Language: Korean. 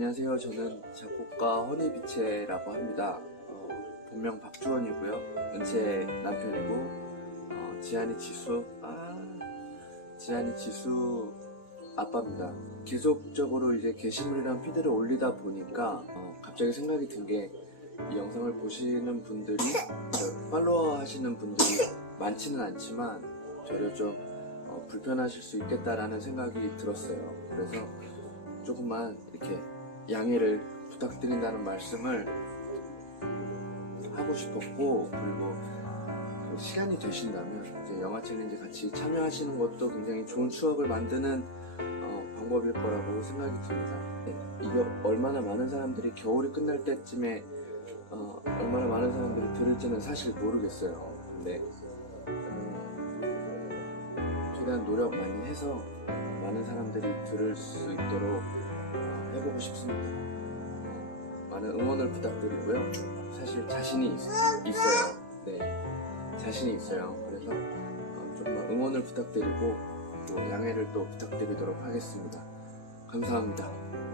안녕하세요. 저는 작곡가 허니비체라고 합니다. 어, 본명 박주원이고요. 은채 남편이고 어, 지한이 지수 아 지한이 지수 아빠입니다. 계속적으로 이제 게시물이랑 피드를 올리다 보니까 어, 갑자기 생각이 든 게 이 영상을 보시는 분들이 저 팔로워 하시는 분들이 많지는 않지만 저를 좀 어, 불편하실 수 있겠다라는 생각이 들었어요. 그래서 조금만 이렇게 양해를 부탁드린다는 말씀을 하고 싶었고 그리고 그 시간이 되신다면 이제 영화 챌린지 같이 참여하시는 것도 굉장히 좋은 추억을 만드는 어, 방법일 거라고 생각이 듭니다. 네, 이게 얼마나 많은 사람들이 겨울이 끝날 때쯤에 어, 얼마나 많은 사람들이 들을지는 사실 모르겠어요. 근데 음, 최대한 노력 많이 해서 많은 사람들이 들을 수 있도록 어, 해보고 싶습니다. 어, 많은 응원을 부탁드리고요. 사실 자신이 있, 있어요. 네, 자신이 있어요. 그래서 어, 조금만 응원을 부탁드리고 또 양해를 또 부탁드리도록 하겠습니다. 감사합니다.